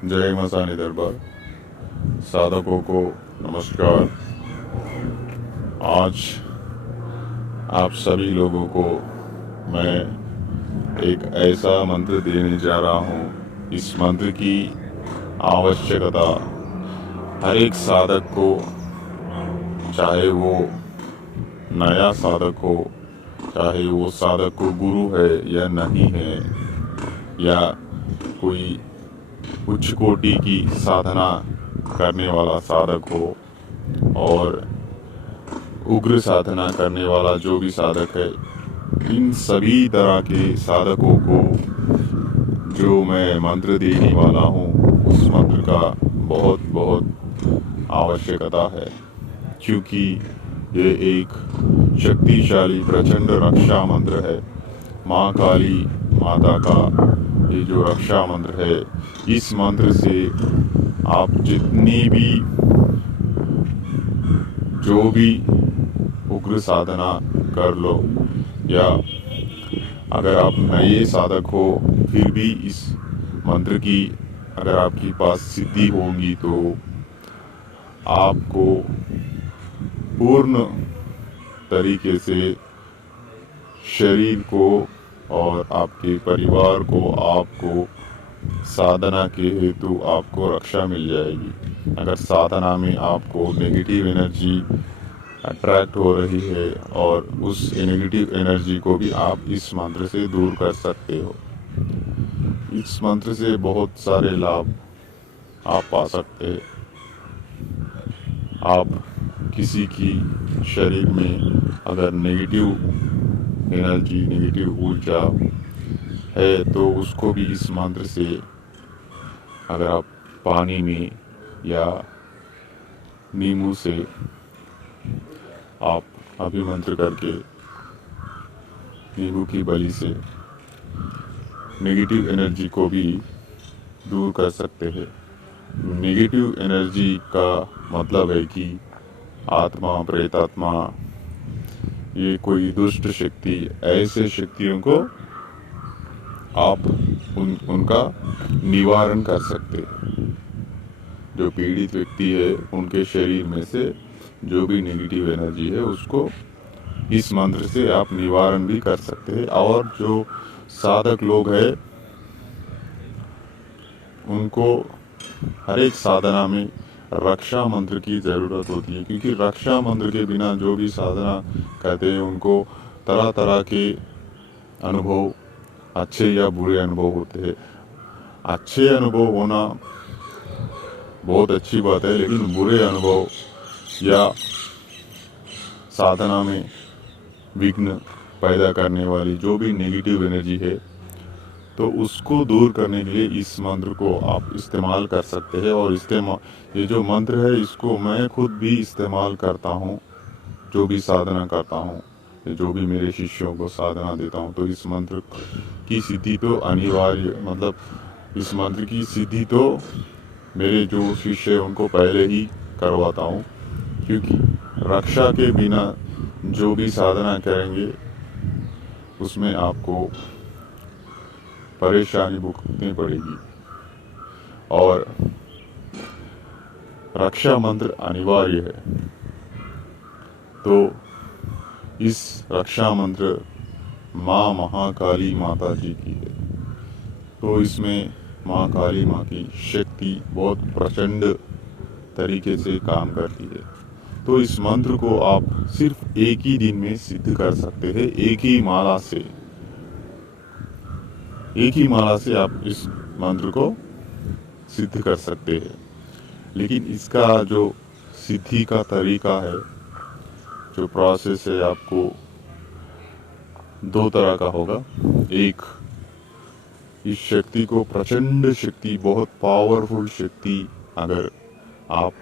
जय मसानी दरबार साधकों को नमस्कार। आज आप सभी लोगों को मैं एक ऐसा मंत्र देने जा रहा हूँ। इस मंत्र की आवश्यकता हर एक साधक को, चाहे वो नया साधक हो, चाहे वो साधक को गुरु है या नहीं है, या कोई उच्च कोटि की साधना करने वाला साधक हो और उग्र साधना करने वाला जो भी साधक है, इन सभी तरह के साधकों को जो मैं मंत्र देने वाला हूँ उस मंत्र का बहुत बहुत आवश्यकता है, क्योंकि ये एक शक्तिशाली प्रचंड रक्षा मंत्र है। माँ काली माता का ये जो रक्षा मंत्र है, इस मंत्र से आप जितनी भी जो भी उग्र साधना कर लो, या अगर आप नए साधक हो फिर भी इस मंत्र की अगर आपके पास सिद्धि होगी तो आपको पूर्ण तरीके से शरीर को और आपके परिवार को, आपको साधना के हेतु आपको रक्षा मिल जाएगी। अगर साधना में आपको नेगेटिव एनर्जी अट्रैक्ट हो रही है और उस नेगेटिव एनर्जी को भी आप इस मंत्र से दूर कर सकते हो। इस मंत्र से बहुत सारे लाभ आप पा सकते हैं। आप किसी की शरीर में अगर नेगेटिव एनर्जी, नेगेटिव ऊर्जा है तो उसको भी इस मंत्र से अगर आप पानी में या नींबू से आप अभिमंत्र करके नींबू की बली से नेगेटिव एनर्जी को भी दूर कर सकते हैं। नेगेटिव एनर्जी का मतलब है कि आत्मा, प्रेतात्मा, ये कोई दुष्ट शक्ति, ऐसे शक्तियों को आप उनका निवारण कर सकते हैं। जो पीड़ित व्यक्ति है उनके शरीर में से जो भी नेगेटिव एनर्जी है उसको इस मंत्र से आप निवारण भी कर सकते हैं। और जो साधक लोग हैं उनको हर एक साधना में रक्षा मंत्र की ज़रूरत होती है, क्योंकि रक्षा मंत्र के बिना जो भी साधना करते हैं उनको तरह तरह के अनुभव, अच्छे या बुरे अनुभव होते हैं। अच्छे अनुभव होना बहुत अच्छी बात है, लेकिन बुरे अनुभव या साधना में विघ्न पैदा करने वाली जो भी नेगेटिव एनर्जी है, तो उसको दूर करने के लिए इस मंत्र को आप इस्तेमाल कर सकते हैं। और ये जो मंत्र है इसको मैं खुद भी इस्तेमाल करता हूँ, जो भी साधना करता हूँ, जो भी मेरे शिष्यों को साधना देता हूँ, तो इस मंत्र की सिद्धि तो अनिवार्य, मतलब इस मंत्र की सिद्धि तो मेरे जो शिष्य हैं उनको पहले ही करवाता हूँ, क्योंकि रक्षा के बिना जो भी साधना करेंगे उसमें आपको परेशानी भुगतनी पड़ेगी। और रक्षा मंत्र अनिवार्य है, तो इस रक्षा मंत्र माँ महाकाली माता जी की है। तो इसमें माँ काली माँ की शक्ति बहुत प्रचंड तरीके से काम करती है। तो इस मंत्र को आप सिर्फ एक ही दिन में सिद्ध कर सकते हैं। एक ही माला से आप इस मंत्र को सिद्ध कर सकते हैं। लेकिन इसका जो सिद्धि का तरीका है, जो प्रोसेस है, आपको दो तरह का होगा। एक, इस शक्ति को, प्रचंड शक्ति, बहुत पावरफुल शक्ति अगर आप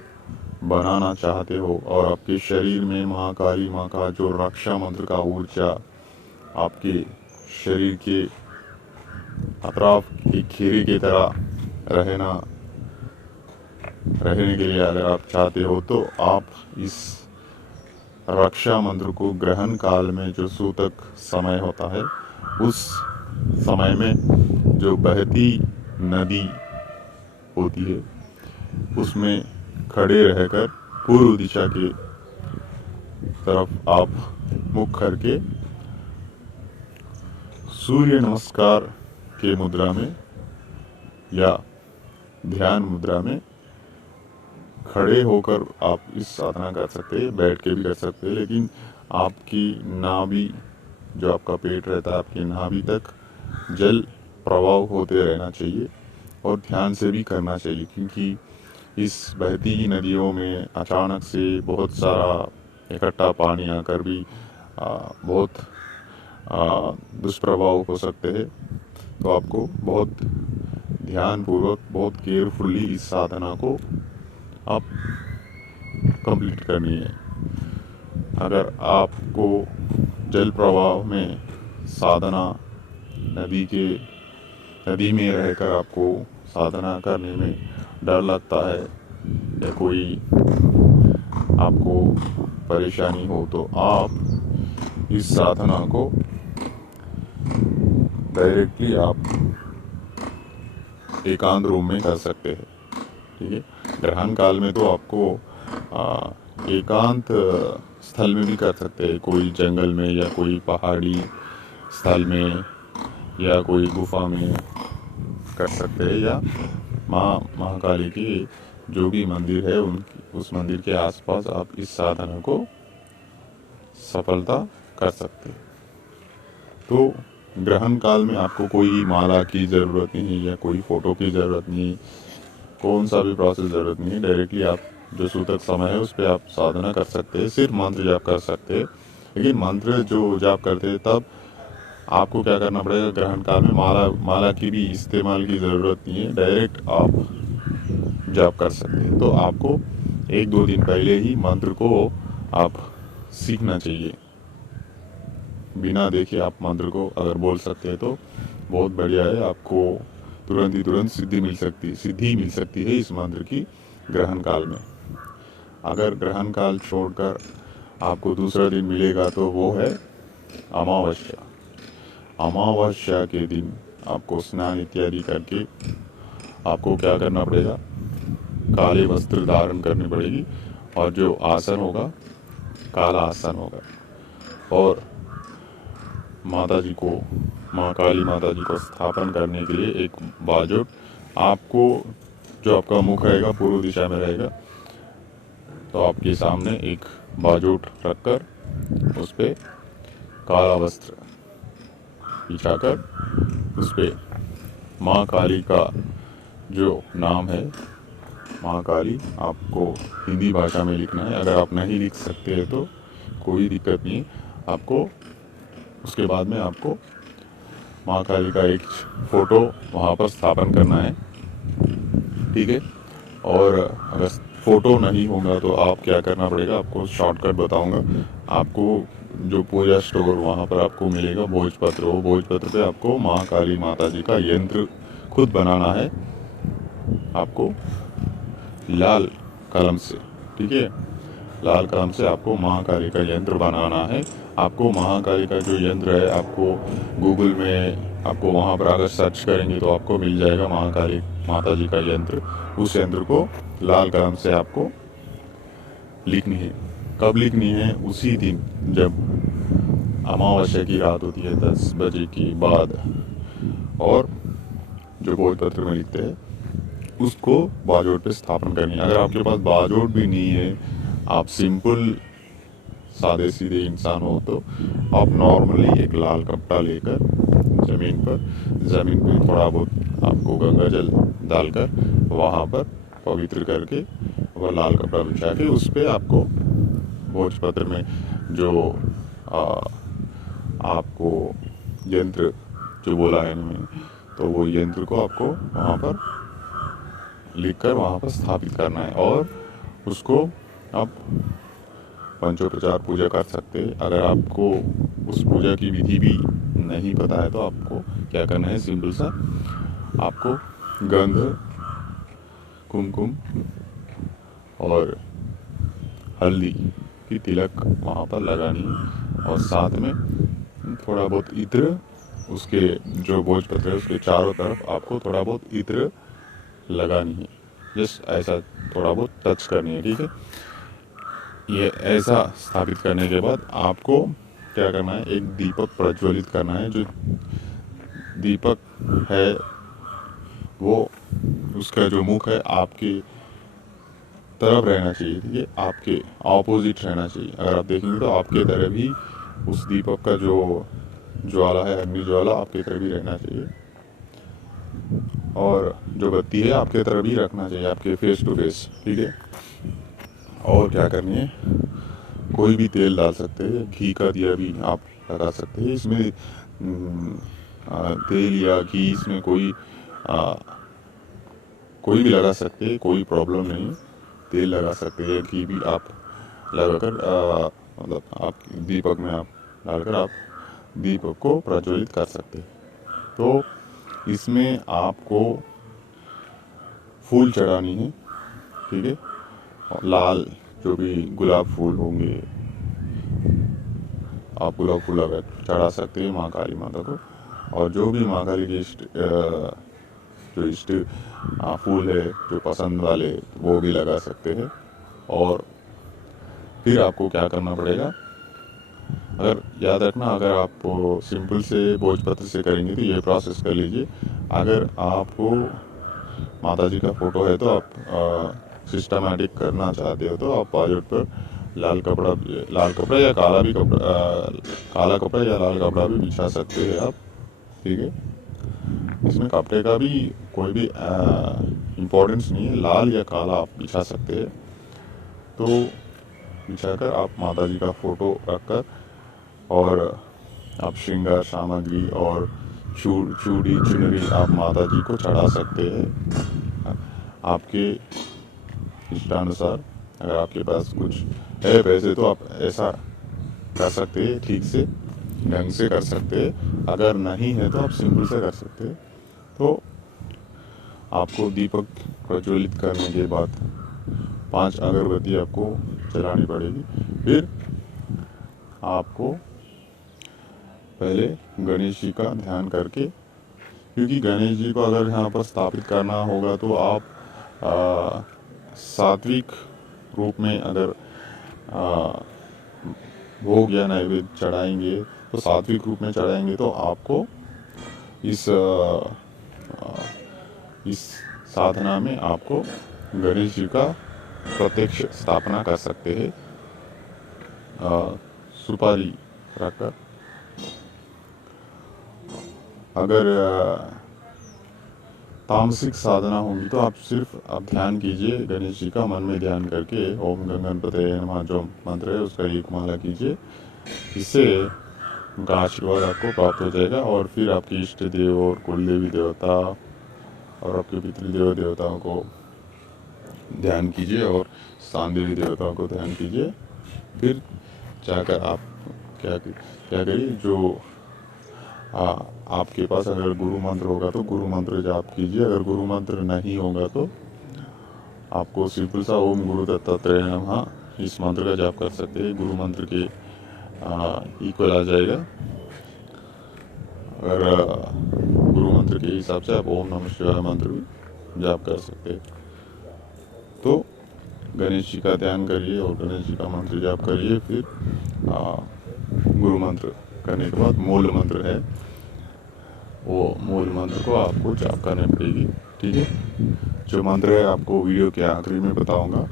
बनाना चाहते हो और आपके शरीर में महाकाली माँ का जो रक्षा मंत्र का ऊर्जा आपके शरीर के अतराफ एक घेरे की तरह रहने के लिए अगर आप चाहते हो, तो आप इस रक्षा मंत्र को ग्रहण काल में जो सूतक समय होता है, उस समय में जो बहती नदी होती है उसमें खड़े रहकर पूर्व दिशा के तरफ आप मुख करके सूर्य नमस्कार के मुद्रा में या ध्यान मुद्रा में खड़े होकर आप इस साधना कर सकते हैं, बैठ के भी कर सकते हैं, लेकिन आपकी नाभि, जो आपका पेट रहता है, आपकी नाभि तक जल प्रवाह होते रहना चाहिए और ध्यान से भी करना चाहिए, क्योंकि इस बहती नदियों में अचानक से बहुत सारा इकट्ठा पानी आकर भी बहुत दुष्प्रभाव हो सकते हैं। तो आपको बहुत ध्यानपूर्वक, बहुत केयरफुली इस साधना को आप कंप्लीट करनी है। अगर आपको जल प्रवाह में साधना नदी में रहकर आपको साधना करने में डर लगता है या कोई आपको परेशानी हो, तो आप इस साधना को डायरेक्टली आप एकांत रूम में कर सकते हैं। ठीक है, ग्रहण काल में तो आपको एकांत स्थल में भी कर सकते हैं, कोई जंगल में या कोई पहाड़ी स्थल में या कोई गुफा में कर सकते हैं, या महाकाली की जो भी मंदिर है उस मंदिर के आसपास आप इस साधना को सफलता कर सकते हैं। तो ग्रहण काल में आपको कोई माला की ज़रूरत नहीं है या कोई फ़ोटो की ज़रूरत नहीं, कौन सा भी प्रोसेस ज़रूरत नहीं है। डायरेक्टली आप जो सूतक समय है उस पर आप साधना कर सकते हैं, सिर्फ मंत्र जाप कर सकते हैं। लेकिन मंत्र जो जाप करते हैं तब आपको क्या करना पड़ेगा, ग्रहण काल में माला की भी इस्तेमाल की ज़रूरत नहीं है, डायरेक्ट आप जाप कर सकते हैं। तो आपको 1-2 दिन पहले ही मंत्र को आप सीखना चाहिए। बिना देखे आप मंत्र को अगर बोल सकते हैं तो बहुत बढ़िया है, आपको तुरंत सिद्धि मिल सकती है इस मंत्र की ग्रहण काल में। अगर ग्रहण काल छोड़कर आपको दूसरा दिन मिलेगा तो वो है अमावस्या। अमावस्या के दिन आपको स्नान इत्यादि करके आपको क्या करना पड़ेगा, काले वस्त्र धारण करनी पड़ेगी और जो आसन होगा काला आसन होगा, और माँ काली माता जी को स्थापन करने के लिए एक बाजुट, आपको जो आपका मुख रहेगा पूर्व दिशा में रहेगा, तो आपके सामने एक बाजुट रखकर उस पर काला वस्त्र बिछाकर उस पर माँ काली का जो नाम है, माँ काली, आपको हिंदी भाषा में लिखना है। अगर आप नहीं लिख सकते हैं तो कोई दिक्कत नहीं, आपको उसके बाद में आपको माँ काली का एक फ़ोटो वहाँ पर स्थापन करना है। ठीक है, और अगर फ़ोटो नहीं होगा तो आप क्या करना पड़ेगा, आपको शॉर्टकट बताऊंगा। आपको जो पूजा स्टोर वहाँ पर आपको मिलेगा भोजपत्र, वो भोजपत्र पे आपको माँ काली माता जी का यंत्र खुद बनाना है, आपको लाल कलम से। ठीक है, लाल कलम से आपको महाकाली का यंत्र बनाना है। आपको महाकाली का जो यंत्र है, आपको गूगल में आपको वहाँ पर अगर सर्च करेंगे तो आपको मिल जाएगा महाकाली माता जी का यंत्र। उस यंत्र को लाल कलम से आपको लिखनी है। कब लिखनी है, उसी दिन जब अमावस्या की रात होती है 10 बजे के बाद, और जो भोजपत्र में लिखते हैं उसको बाजोट पे स्थापन करनी है। अगर आपके पास बाजोट भी नहीं है, आप सिंपल सादे सीधे इंसान हो, तो आप नॉर्मली एक लाल कपड़ा लेकर ज़मीन पे थोड़ा बहुत आपको गंगा जल डालकर वहाँ पर पवित्र करके वह लाल कपड़ा बिछा के उस पर आपको भोजपत्र में जो आपको यंत्र जो बोला है मैंने, तो वो यंत्र को आपको वहाँ पर लिखकर वहाँ पर स्थापित करना है, और उसको आप पंचोपचार पूजा कर सकते हैं। अगर आपको उस पूजा की विधि भी नहीं पता है तो आपको क्या करना है, सिंपल सा आपको गंध, कुमकुम और हल्दी की तिलक वहाँ पर लगानी है, और साथ में थोड़ा बहुत इत्र, उसके जो भोजपत्र है उसके चारों तरफ आपको थोड़ा बहुत इत्र लगानी है, जस्ट ऐसा थोड़ा बहुत टच करनी है, ठीक है। ये ऐसा स्थापित करने के बाद आपको क्या करना है, एक दीपक प्रज्वलित करना है। जो दीपक है वो, उसका जो मुख है आपके तरफ रहना चाहिए, ठीक है, आपके ऑपोजिट रहना चाहिए। अगर आप देखेंगे तो आपके तरफ ही उस दीपक का जो ज्वाला है, अग्नि ज्वाला आपके तरफ ही रहना चाहिए, और जो बत्ती है आपके तरफ ही रखना चाहिए, आपके फेस टू फेस, ठीक है। और क्या करनी है, कोई भी तेल डाल सकते हैं, घी का दिया भी आप लगा सकते हैं इसमें। तेल या घी इसमें कोई भी लगा सकते हैं, कोई प्रॉब्लम नहीं है। तेल लगा सकते हैं, घी भी आप लगाकर मतलब आप दीपक में आप डालकर आप दीपक को प्रज्वलित कर सकते हैं। तो इसमें आपको फूल चढ़ानी है, ठीक है, और लाल जो भी गुलाब फूल होंगे, आप गुलाब फूल अगर चढ़ा सकते हैं माँ काली माता को। और जो भी माँ काली के इष्ट फूल है जो पसंद वाले, वो भी लगा सकते हैं। और फिर आपको क्या करना पड़ेगा, अगर याद रखना, अगर आप सिंपल से भोजपत्र से करेंगे तो ये प्रोसेस कर लीजिए। अगर आपको माता जी का फोटो है तो आप सिस्टमैटिक करना चाहते हो तो आप बाजूट पर लाल कपड़ा या काला कपड़ा या लाल कपड़ा भी बिछा सकते हैं आप, ठीक है। इसमें कपड़े का भी कोई भी इम्पोर्टेंस नहीं है, लाल या काला आप बिछा सकते हैं। तो बिछाकर आप माता जी का फोटो रखकर और आप श्रृंगार सामग्री और चूड़ी चुनरी आप माता जी को चढ़ा सकते हैं आपके इष्टानुसार। अगर आपके पास कुछ है पैसे तो आप ऐसा कर सकते हैं, ठीक से ढंग से कर सकते हैं। अगर नहीं है तो आप सिंपल से कर सकते हैं। तो आपको दीपक प्रज्वलित करने के बाद 5 अगरबत्ती आपको जलानी पड़ेगी। फिर आपको पहले गणेश जी का ध्यान करके, क्योंकि गणेश जी को अगर यहाँ पर स्थापित करना होगा तो आप सात्विक रूप में अगर भोग या नैवेद्य चढ़ाएंगे तो सात्विक रूप में चढ़ाएंगे तो आपको इस साधना में आपको गणेश जी का प्रत्यक्ष स्थापना कर सकते हैं सुपारी रखकर। अगर तामसिक साधना होगी तो आप सिर्फ ध्यान कीजिए गणेश जी का, मन में ध्यान करके ओम गणपतये नमः जो मंत्र है उसका एक माला कीजिए। इससे उनका आशीर्वाद आपको प्राप्त हो जाएगा। और फिर आपके इष्ट देव और कुल देवी देवता और आपके पितृदेव देवताओं को ध्यान कीजिए और स्थान देवी देवताओं को ध्यान कीजिए। फिर जाकर आप क्या करिए, जो आपके पास अगर गुरु मंत्र होगा तो गुरु मंत्र जाप कीजिए। अगर गुरु मंत्र नहीं होगा तो आपको सिंपल सा ओम गुरु दत्तात्रेय नमः इस मंत्र का जाप कर सकते हैं। गुरु मंत्र के इक्वल आ जाएगा। अगर गुरु मंत्र के हिसाब से आप ओम नमः शिवाय मंत्र भी जाप कर सकते हैं। तो गणेश जी का ध्यान करिए और गणेश जी का मंत्र जाप करिए। फिर गुरु मंत्र करने के बाद मूल मंत्र है, वो मूल मंत्र को आपको जाप करनी पड़ेगी, ठीक है। जो मंत्र है आपको वीडियो के आखिरी में बताऊंगा।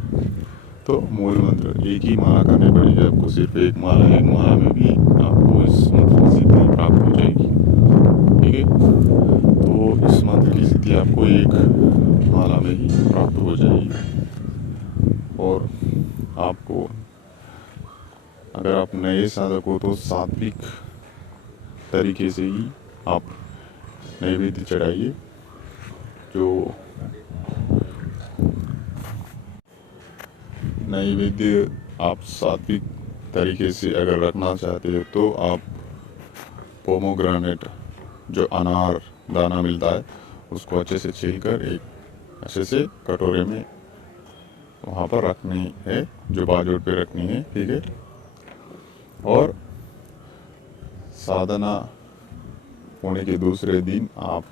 तो मूल मंत्र एक ही माला करनी पड़ेगी आपको, सिर्फ एक माला में भी आपको इस मंत्र की सिद्धि प्राप्त हो जाएगी, ठीक है। तो इस मंत्र की सिद्धि आपको एक माला में ही प्राप्त हो जाएगी। और आपको, अगर आप नए साधक हो तो सात्विक तरीके से ही आप नैवेद्य चढ़ाइए। जो नैवेद्य आप सात्विक तरीके से अगर रखना चाहते हो तो आप पोमोग्रेनेट जो अनार दाना मिलता है उसको अच्छे से छील कर एक अच्छे से कटोरे में वहाँ पर रखनी है, जो बाजूट पे रखनी है, ठीक है। और साधना होने के दूसरे दिन आप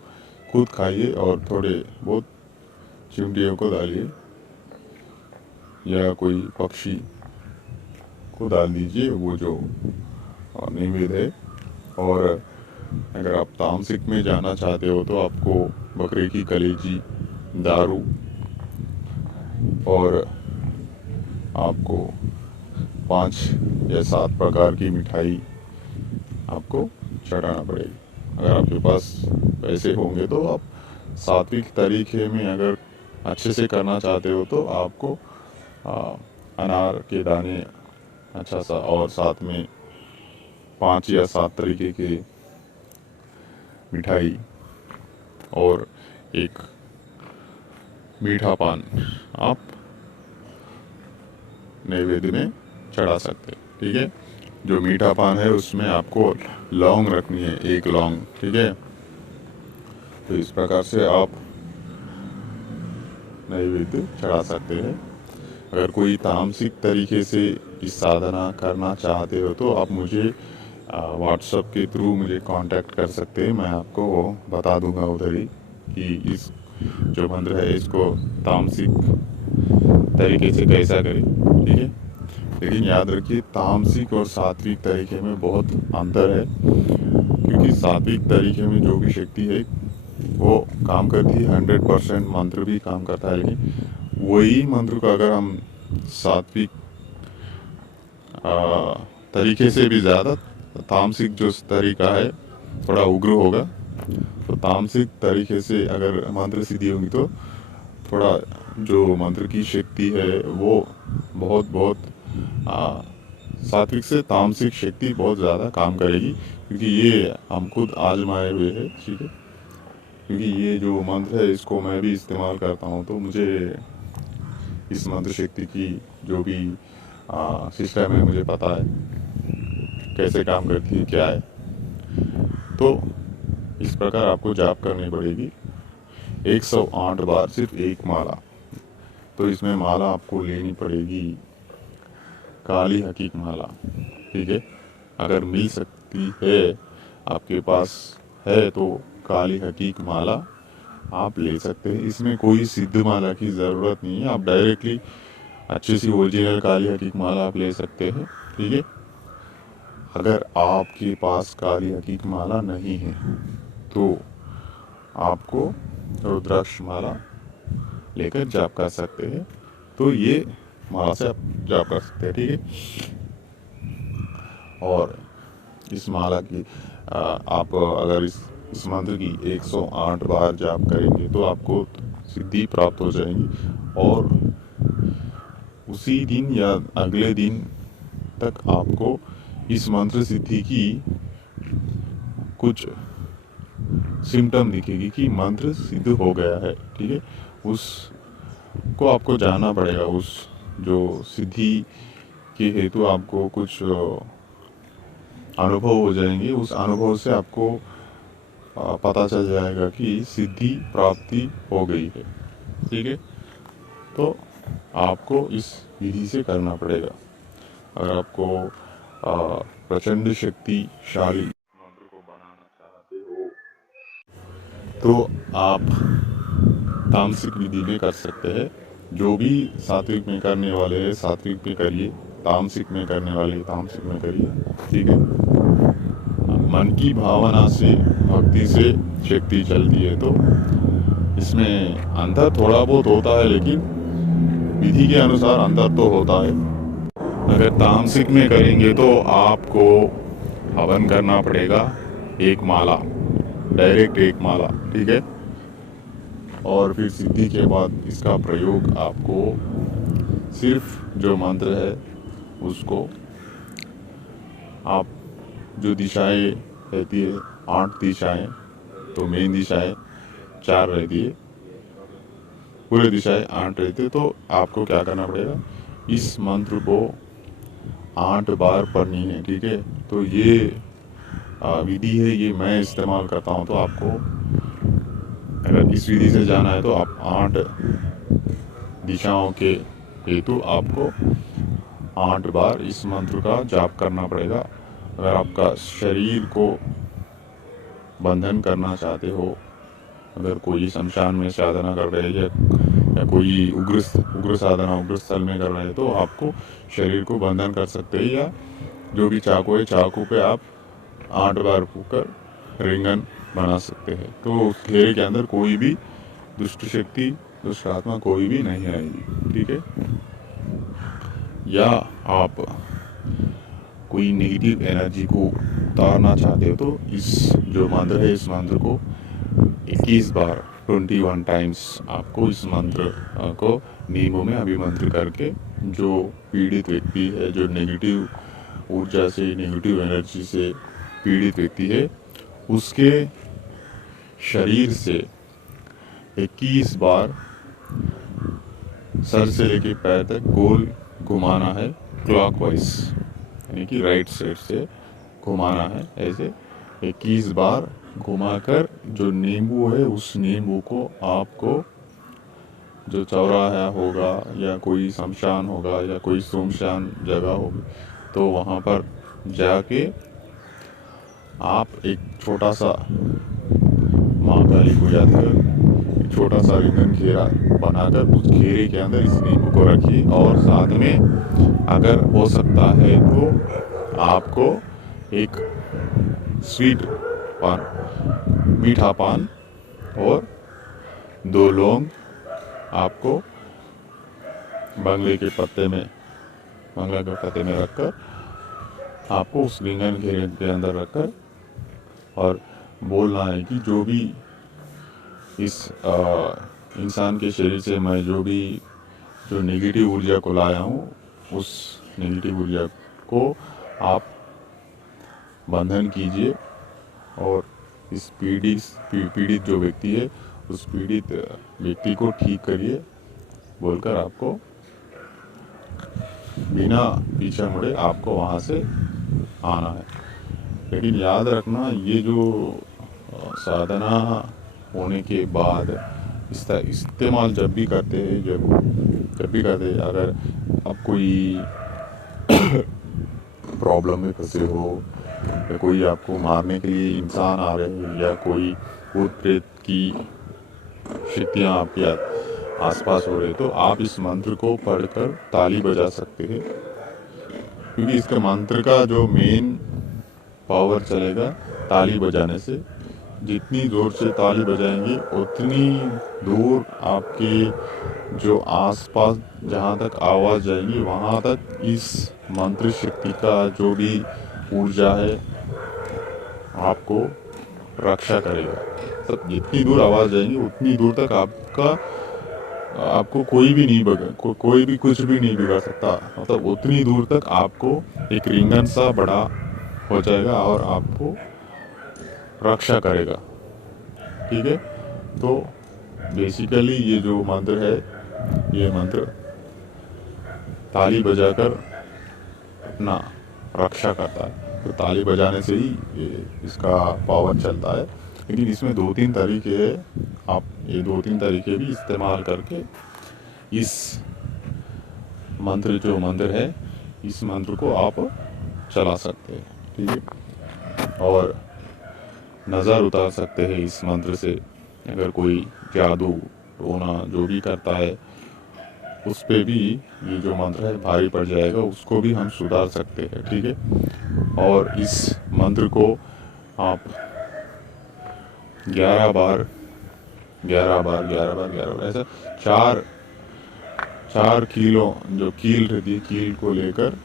खुद खाइए और थोड़े बहुत चिमटियों को डालिए या कोई पक्षी को डाल दीजिए, वो जो नैवेद्य है। और अगर आप तामसिक में जाना चाहते हो तो आपको बकरे की कलेजी, दारू और आपको 5 या 7 प्रकार की मिठाई आपको चढ़ाना पड़ेगी। अगर आपके पास पैसे होंगे तो आप सात्विक तरीके में अगर अच्छे से करना चाहते हो तो आपको अनार के दाने अच्छा सा, और साथ में 5 या 7 तरीके के मिठाई और एक मीठा पान आप नैवेद्य में चढ़ा सकते हैं। ठीक है, जो मीठा पान है उसमें आपको लौंग रखनी है, 1 लौंग। ठीक है, तो इस प्रकार से आप नैवेद्य चढ़ा सकते हैं। अगर कोई तामसिक तरीके से इस साधना करना चाहते हो तो आप मुझे व्हाट्सएप के थ्रू मुझे कांटेक्ट कर सकते हैं। मैं आपको वो बता दूंगा उधर ही कि इस जो मंत्र है इसको तामसिक तरीके से कैसा करें। ठीक है, लेकिन याद रखिए तामसिक और सात्विक तरीके में बहुत अंतर है, क्योंकि सात्विक तरीके में जो भी शक्ति है वो काम करती है, 100% मंत्र भी काम करता है। लेकिन वही मंत्र को अगर हम सात्विक तरीके से भी ज़्यादा, तामसिक जो तरीका है थोड़ा उग्र होगा, तो तामसिक तरीके से अगर मंत्र सिद्धि होगी तो थोड़ा जो मंत्र की शक्ति है वो बहुत सात्विक से तामसिक शक्ति बहुत ज़्यादा काम करेगी, क्योंकि ये हम खुद आजमाए हुए हैं। ठीक है, क्योंकि ये जो मंत्र है इसको मैं भी इस्तेमाल करता हूँ, तो मुझे इस मंत्र शक्ति की जो भी सिस्टम है मुझे पता है कैसे काम करती है, क्या है। तो इस प्रकार आपको जाप करनी पड़ेगी 108 बार, सिर्फ एक माला। तो इसमें माला आपको लेनी पड़ेगी काली हकीक माला। ठीक है, अगर मिल सकती है, आपके पास है तो काली हकीक माला आप ले सकते हैं। इसमें कोई सिद्ध माला की ज़रूरत नहीं है, आप डायरेक्टली अच्छी सी ओरिजिनल काली हकीक माला आप ले सकते हैं। ठीक है, अगर आपके पास काली हकीक माला नहीं है तो आपको रुद्राक्ष माला लेकर जाप कर सकते हैं। तो ये माला से आप जाप कर सकते हैं। ठीक है, और इस माला की आप अगर इस मंत्र की 108 बार जाप करेंगे तो आपको सिद्धि प्राप्त हो जाएगी, और उसी दिन या अगले दिन तक आपको इस मंत्र सिद्धि की कुछ सिम्टम दिखेगी कि मंत्र सिद्ध हो गया है। ठीक है, उसको आपको जानना पड़ेगा। उस जो सिद्धि के हेतु आपको कुछ अनुभव हो जाएंगे, उस अनुभव से आपको पता चल जाएगा कि सिद्धि प्राप्ति हो गई है। ठीक है, तो आपको इस विधि से करना पड़ेगा। अगर आपको प्रचंड शक्तिशाली मंत्र को बनाना चाहते हो तो आप तामसिक विधि में कर सकते हैं। जो भी सात्विक में करने वाले हैं सात्विक में करिए, तामसिक में करने वाले तामसिक में करिए। ठीक है, मन की भावना से, भक्ति से शक्ति चलती है, तो इसमें अंतर थोड़ा बहुत होता है, लेकिन विधि के अनुसार अंतर तो होता है। अगर तामसिक में करेंगे तो आपको हवन करना पड़ेगा 1 माला, डायरेक्ट 1 माला। ठीक है, और फिर सिद्धि के बाद इसका प्रयोग आपको सिर्फ जो मंत्र है उसको आप जो दिशाएं रहती है 8 दिशाएं, तो मेन दिशाएं 4 रहती है, पूरे दिशाएं 8 रहती है। तो आपको क्या करना पड़ेगा, इस मंत्र को 8 बार पढ़नी है। ठीक है, तो ये विधि है, ये मैं इस्तेमाल करता हूँ। तो आपको अगर इस विधि से जाना है तो आप 8 दिशाओं के हेतु आपको 8 बार इस मंत्र का जाप करना पड़ेगा। अगर आपका शरीर को बंधन करना चाहते हो, अगर कोई शमशान में साधना कर रहे हैं या या कोई उग्र साधना उग्र स्थल में कर रहे हैं तो आपको शरीर को बंधन कर सकते हैं, या जो भी चाकू है चाकू पे आप 8 बार फूंककर रिंगन बना सकते हैं। तो उस घेरे के अंदर कोई भी दुष्ट शक्ति दुष्ट आत्मा कोई भी नहीं आएगी, ठीक है। या आप कोई नेगेटिव एनर्जी को उतारना चाहते हो तो इस जो मंत्र है इस मंत्र को 21 बार 21 टाइम्स आपको इस मंत्र को नींबू में अभिमंत्र करके जो पीड़ित व्यक्ति है, जो नेगेटिव ऊर्जा से नेगेटिव एनर्जी से पीड़ित व्यक्ति है, उसके शरीर से 21 बार सर से लेके पैर तक गोल घुमाना है, क्लॉकवाइज यानी कि राइट साइड से घुमाना है। ऐसे 21 बार घुमाकर जो नींबू है उस नींबू को आपको जो चौराहा होगा या कोई शमशान होगा या कोई सुनसान जगह होगी तो वहाँ पर जाके आप एक छोटा सा माँ काली को याद कर छोटा सा रिंगन घेरा बनाकर उस घेरे के अंदर इस नींबू को रखिए, और साथ में अगर हो सकता है तो आपको एक स्वीट पान मीठा पान और 2 लौंग आपको बंगले के पत्ते में रखकर आपको उस रिंगन घेरे के अंदर रखकर और बोलना है कि जो भी इस इंसान के शरीर से मैं जो नेगेटिव ऊर्जा को लाया हूँ उस नेगेटिव ऊर्जा को आप बंधन कीजिए और इस पीड़ित जो व्यक्ति है उस पीड़ित व्यक्ति को ठीक करिए बोलकर आपको बिना पीछे मुड़े आपको वहाँ से आना है। लेकिन याद रखना ये जो साधना होने के बाद इसका इस्तेमाल जब भी करते हैं अगर आप कोई प्रॉब्लम में फंसे हो या कोई आपको मारने के लिए इंसान आ रहे हैं या कोई भूत प्रेत की शक्तियाँ आपके आसपास हो रहे तो आप इस मंत्र को पढ़कर ताली बजा सकते हैं, क्योंकि इसका मंत्र का जो मेन पावर चलेगा ताली बजाने से। जितनी जोर से ताली बजाएंगे उतनी दूर आपके जो आसपास जहाँ तक आवाज़ जाएगी वहाँ तक इस मंत्र शक्ति का जो भी ऊर्जा है आपको रक्षा करेगा। तब जितनी दूर आवाज़ जाएगी उतनी दूर तक आपको कोई भी नहीं कोई भी कुछ भी नहीं बिगाड़ सकता। मतलब उतनी दूर तक आपको एक रिंगन सा बड़ा हो जाएगा और आपको रक्षा करेगा, ठीक है। तो बेसिकली ये जो मंत्र है ये मंत्र ताली बजाकर अपना रक्षा करता है। तो ताली बजाने से ही इसका पावर चलता है। लेकिन इसमें 2-3 तरीके हैं, आप ये 2-3 तरीके भी इस्तेमाल करके इस मंत्र है इस मंत्र को आप चला सकते हैं, ठीक है। और नज़र उतार सकते हैं इस मंत्र से। अगर कोई जादू टोना जो भी करता है उस पे भी ये जो मंत्र है भारी पड़ जाएगा, उसको भी हम सुधार सकते हैं, ठीक है। और इस मंत्र को आप 11 बार ऐसा 4 किलो जो कील रहती है कील को लेकर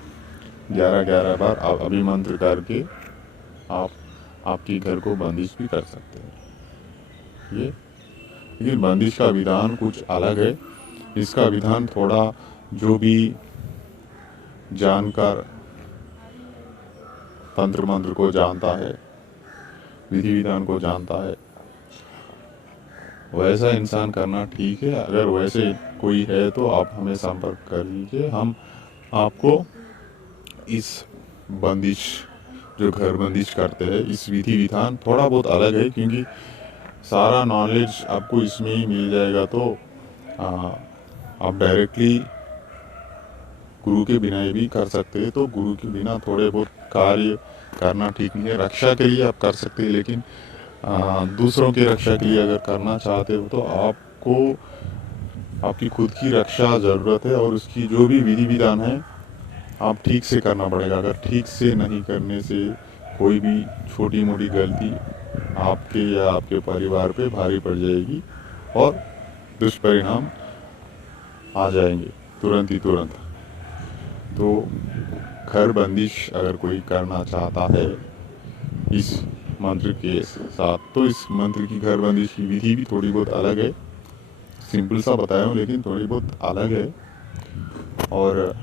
11 बार आप अभिमंत्र करके आप आपके घर को बंदिश भी कर सकते हैं। ये लेकिन बंदिश का विधान कुछ अलग है। इसका विधान थोड़ा जो भी जानकार तंत्र मंत्र को जानता है, विधि विधान को जानता है, वैसा इंसान करना ठीक है। अगर वैसे कोई है तो आप हमें संपर्क कर लीजिए। हम आपको इस बंदिश जो घर बंदिश करते हैं इस विधि विधान थोड़ा बहुत अलग है, क्योंकि सारा नॉलेज आपको इसमें ही मिल जाएगा। तो आप डायरेक्टली गुरु के बिना भी कर सकते हैं। तो गुरु के बिना थोड़े बहुत कार्य करना ठीक नहीं है। रक्षा के लिए आप कर सकते हैं, लेकिन दूसरों की रक्षा के लिए अगर करना चाहते हो तो आपको आपकी खुद की रक्षा ज़रूरत है और उसकी जो भी विधि विधान है आप ठीक से करना पड़ेगा। अगर ठीक से नहीं करने से कोई भी छोटी मोटी गलती आपके या आपके परिवार पे भारी पड़ जाएगी और दुष्परिणाम आ जाएंगे तुरंत ही तुरंत। तो घर बंदिश अगर कोई करना चाहता है इस मंत्र के साथ, तो इस मंत्र की घर बंदिश की विधि भी थोड़ी बहुत अलग है। सिंपल सा बताया हूँ लेकिन थोड़ी बहुत अलग है। और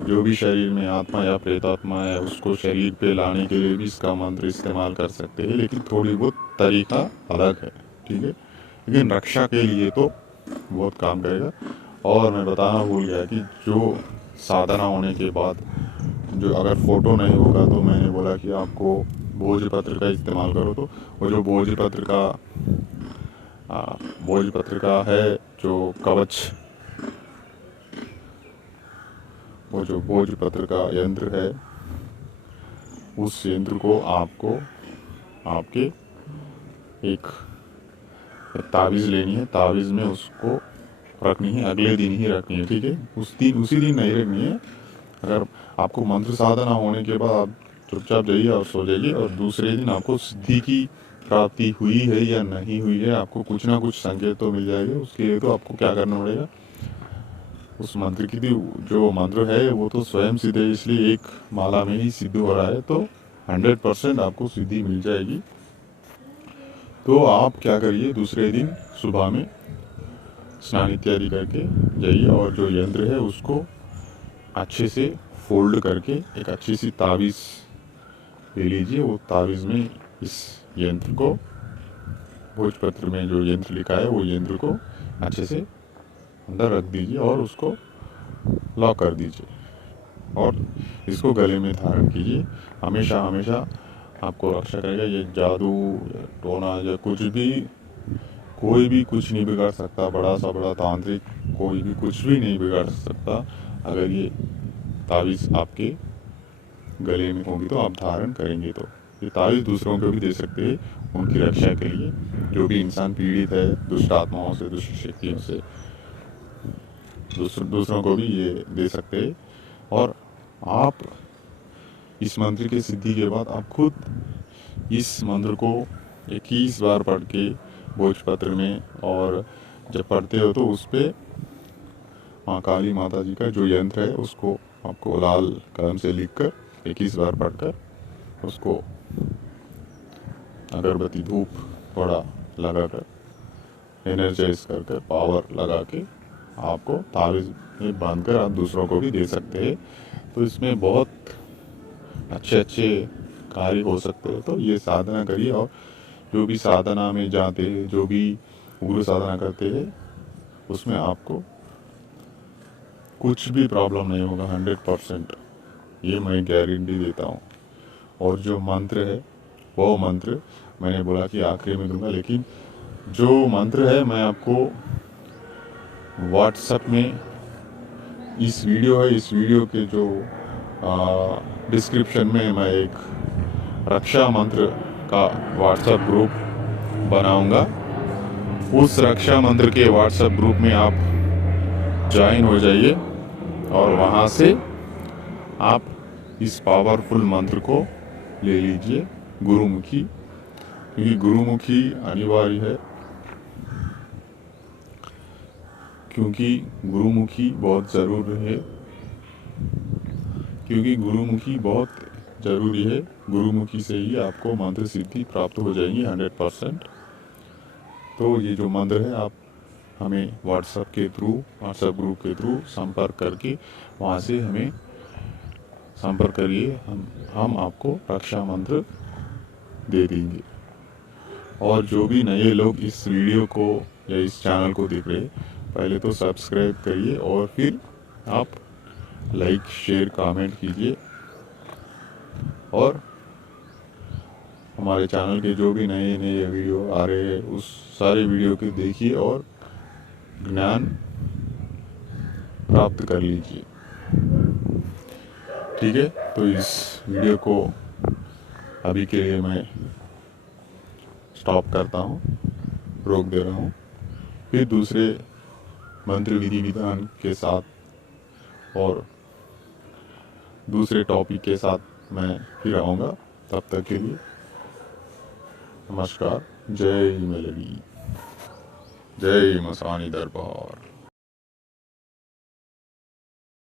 जो भी शरीर में आत्मा या प्रेतात्मा है उसको शरीर पे लाने के लिए भी इसका मंत्र इस्तेमाल कर सकते हैं, लेकिन थोड़ी बहुत तरीका अलग है, ठीक है। लेकिन रक्षा के लिए तो बहुत काम करेगा। और मैं बताना भूल गया कि जो साधना होने के बाद जो अगर फ़ोटो नहीं होगा तो मैंने बोला कि आपको भोजपत्र का इस्तेमाल करो। तो वो जो भोजपत्र का है जो कवच, वो जो भोजपत्र का यंत्र है उस यंत्र को आपको आपके एक तावीज़ लेनी है। तावीज़ में उसको रखनी है, अगले दिन ही रखनी है, ठीक है। उसी दिन नहीं रखनी है। अगर आपको मंत्र साधना होने के बाद आप चुपचाप जाइए और सो जाइए, और दूसरे दिन आपको सिद्धि की प्राप्ति हुई है या नहीं हुई है आपको कुछ ना कुछ संकेत तो मिल जाएगा। उसके लिए तो आपको क्या करना पड़ेगा, उस मंत्र की भी जो मंत्र है वो तो स्वयं सिद्ध है, इसलिए एक माला में ही सिद्ध हो रहा है, तो 100% आपको सिद्धि मिल जाएगी। तो आप क्या करिए, दूसरे दिन सुबह में स्नान इत्यादि करके जाइए और जो यंत्र है उसको अच्छे से फोल्ड करके एक अच्छी सी तावीज़ ले लीजिए। वो तावीज़ में इस यंत्र को, भोजपत्र में जो यंत्र लिखा है वो यंत्र को अच्छे से अंदर रख दीजिए और उसको लॉक कर दीजिए और इसको गले में धारण कीजिए। हमेशा हमेशा आपको रक्षा करेगा। ये जादू टोना या कुछ भी, कोई भी कुछ नहीं बिगाड़ सकता। बड़ा सा बड़ा तांत्रिक कोई भी कुछ भी नहीं बिगाड़ सकता। अगर ये तावीज़ आपके गले में होगी तो आप धारण करेंगे तो ये तावीज़ दूसरों को भी दे सकते हैं उनकी रक्षा के लिए। जो भी इंसान पीड़ित है दुष्ट आत्माओं से, दुष्ट शक्तियों से, दूसरों को भी ये दे सकते हैं। और आप इस मंत्र की सिद्धि के बाद आप खुद इस मंत्र को 21 बार पढ़ के भोजपत्र में, और जब पढ़ते हो तो उस पर माँ काली माता जी का जो यंत्र है उसको आपको लाल कलम से लिखकर 21 बार पढ़कर उसको अगरबत्ती धूप थोड़ा लगाकर एनर्जाइज कर पावर लगा के आपको तावीज़ में बांधकर आप दूसरों को भी दे सकते हैं। तो इसमें बहुत अच्छे अच्छे कार्य हो सकते हैं। तो ये साधना करिए, और जो भी साधना में जाते हैं, जो भी गुरु साधना करते हैं, उसमें आपको कुछ भी प्रॉब्लम नहीं होगा 100%, ये मैं गारंटी देता हूँ। और जो मंत्र है वो मंत्र मैंने बोला कि आखिरी में दूंगा, लेकिन जो मंत्र है मैं आपको व्हाट्सएप में, इस वीडियो के जो डिस्क्रिप्शन में मैं एक रक्षा मंत्र का व्हाट्सएप ग्रुप बनाऊंगा। उस रक्षा मंत्र के व्हाट्सएप ग्रुप में आप ज्वाइन हो जाइए और वहाँ से आप इस पावरफुल मंत्र को ले लीजिए, गुरुमुखी, क्योंकि गुरुमुखी अनिवार्य है, क्योंकि गुरुमुखी बहुत ज़रूरी है। गुरुमुखी से ही आपको मंत्र सिद्धि प्राप्त हो जाएगी 100%। तो ये जो मंत्र है आप हमें व्हाट्सएप ग्रुप के थ्रू संपर्क करके वहाँ से हमें संपर्क करिए, हम आपको रक्षा मंत्र दे देंगे। और जो भी नए लोग इस वीडियो को या इस चैनल को देख रहे हैं, पहले तो सब्सक्राइब करिए और फिर आप लाइक शेयर कमेंट कीजिए, और हमारे चैनल के जो भी नए वीडियो आ रहे हैं उस सारे वीडियो को देखिए और ज्ञान प्राप्त कर लीजिए, ठीक है। तो इस वीडियो को अभी के लिए मैं स्टॉप करता हूँ, रोक दे रहा हूँ। फिर दूसरे मंत्र विधि विधान के साथ और दूसरे टॉपिक के साथ मैं फिर आऊँगा। तब तक के लिए नमस्कार। जय मेलडी, जय मसानी दरबार।